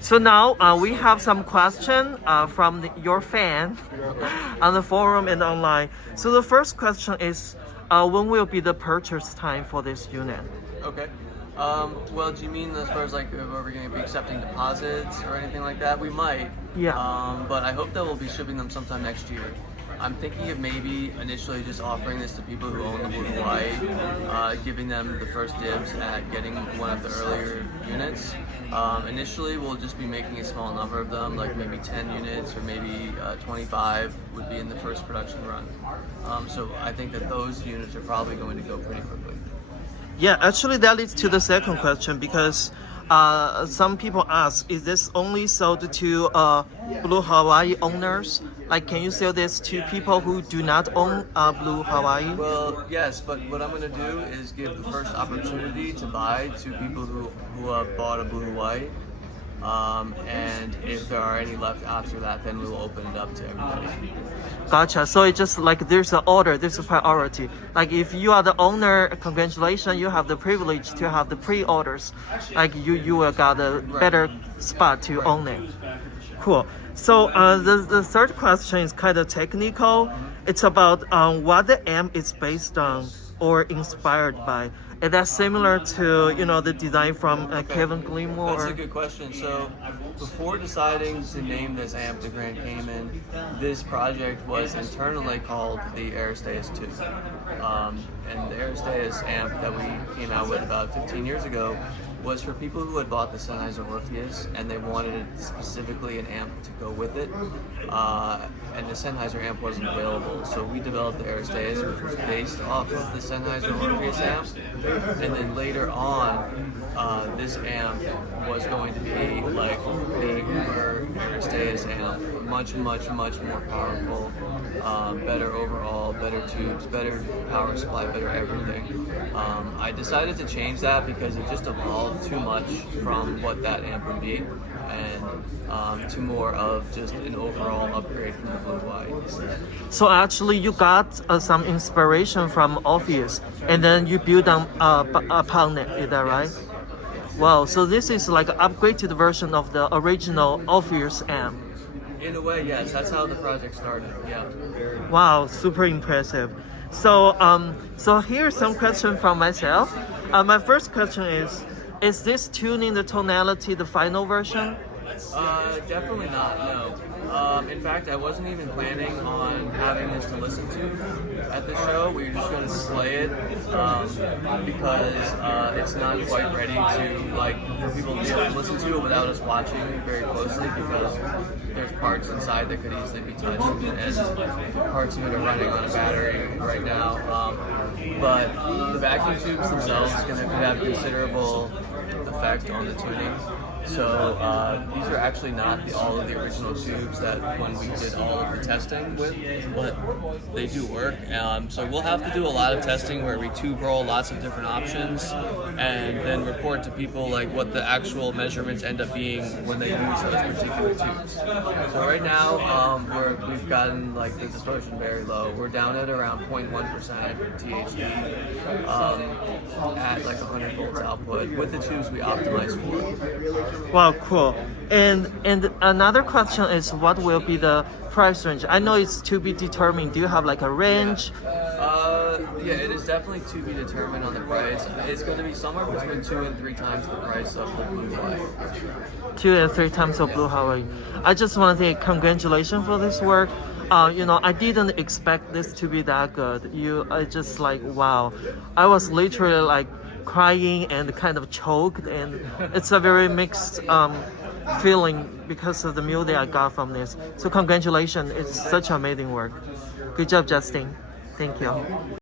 So now we have some question from your fan on the forum and online. So the first question is, when will be the purchase time for this unit? Okay. Well, do you mean as far as like if we're going to be accepting deposits or anything like that? We might. Yeah. But I hope that we'll be shipping them sometime next year. I'm thinking of maybe initially just offering this to people who own the Blue Hawaii, giving them the first dibs at getting one of the earlier units. Initially, we'll just be making a small number of them, like maybe 10 units or maybe 25 would be in the first production run. So I think that those units are probably going to go pretty quickly. Yeah, actually that leads to the second question because some people ask, is this only sold to Blue Hawaii owners? Like, can you sell this to people who do not own Blue Hawaii? Well, yes, but what I'm going to do is give the first opportunity to buy to people who have bought a Blue Hawaii. And if there are any left after that, then we will open it up to everybody. Gotcha. So it's just like there's an order, there's a priority. Like if you are the owner, congratulations, you have the privilege to have the pre-orders. Like you will got a better spot to own it. Cool. So the third question is kind of technical. It's about what the amp is based on or inspired by. Is that similar to the design from Kevin Gilmore? That's a good question. So before deciding to name this amp the Grand Cayman, this project was internally called the Aristeas 2. And the Aristeas amp that we came out with about 15 years ago was for people who had bought the Sennheiser Orpheus and they wanted specifically an amp to go with it. And the Sennheiser amp wasn't available, so we developed the Aristeas, which was based off of the Sennheiser Orpheus amp. And then later on, this amp was going to be like the Uber Aristeas amp, much more powerful, better overall, better tubes, better power supply, better everything. I decided to change that because it just evolved too much from what that amp would be, and to more of just an overall upgrade from the Blue Hawaii. So actually you got some inspiration from Orpheus and then you build upon it, is that right? Yes. Wow, so this is like an upgraded version of the original Orpheus amp. In a way, yes, that's how the project started, yeah. Wow, super impressive. So so here's some question from myself. My first question is this tuning the tonality the final version? Definitely not, no. In fact, I wasn't even planning on having this to listen to at the show. We were just going to display it because it's not quite ready to, like, for people to be able to listen to it without us watching very closely because there's parts inside that could easily be touched and parts of it are running on a battery right now. But the vacuum tubes themselves could have considerable effect on the tuning. So these are actually not all of the original tubes that when we did all of the testing with, but they do work. So we'll have to do a lot of testing where we tube roll lots of different options and then report to people like what the actual measurements end up being when they use those particular tubes. So right now we've gotten like the distortion very low. We're down at around 0.1% THD at like 100 volts output with the tubes we optimize for. Wow, cool. And another question is what will be the price range? I know it's to be determined. Do you have like a range? Yeah, it is definitely to be determined on the price. It's going to be somewhere between 2 and 3 times the price of the Blue Hawaii. 2 and 3 times of Blue Hawaii. I just want to say congratulations for this work. I didn't expect this to be that good. I just like, wow. I was literally like crying and kind of choked, and it's a very mixed feeling because of the music I got from this. So congratulations, it's such amazing work. Good job, Justin. Thank you.